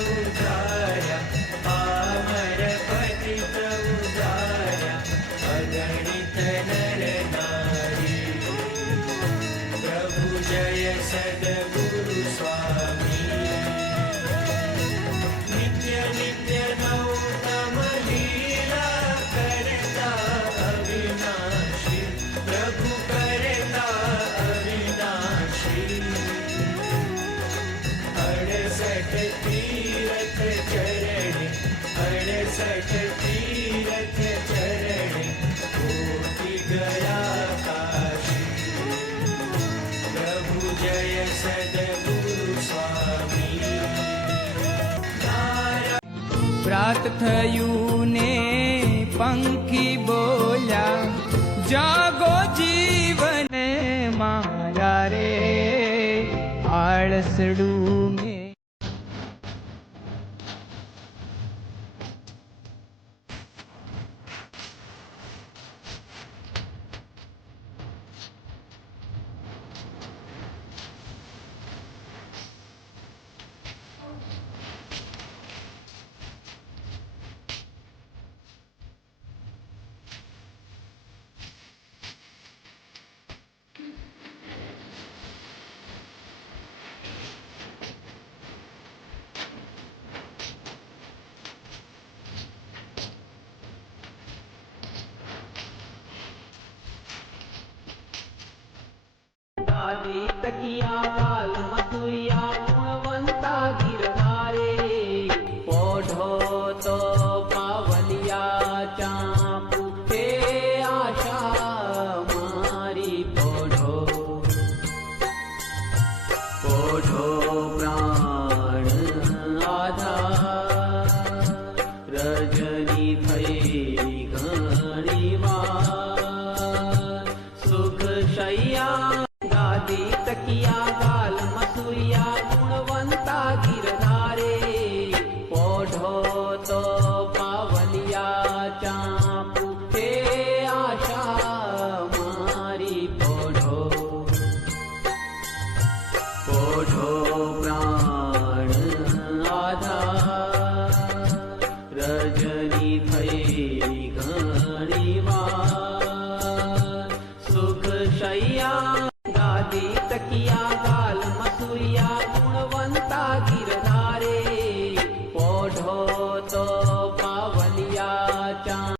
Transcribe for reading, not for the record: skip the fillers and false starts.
उद्धार्या Palmer पतित उद्धार्या अगणित नर नारी। प्रभु जय सद्गुरु स्वामी नित्य नित्य नौतम लीला करता अविनाशी। प्रभु करता अविनाशी 68 तीरथ चरणे 68 तीरथ चरणे कोटि गया काशी। प्रभु जय सद्गुरु स्वामी। प्रात थયું ने पंखी बोल्या जागो जीवन मारा रे आळसडू में। तकिया लाल मथुरिया गुणवंता गिरधारे पोढ़ो तो पावलिया चापू के आशा मारी। पोढ़ो पोढ़ो प्राण आधार रजनी थई घणी वार सुख शैया तकिया गाल मथुरिया गुणवंता गिरधारे पोढ़ो तो पावलिया चापू के आशा मारी। पोढ़ो पोढ़ो प्राण आधार रजनी थई घणी वार सुख शैया तकिया गाल मथुरिया गुणवंता गिरधारे पोढ़ो तो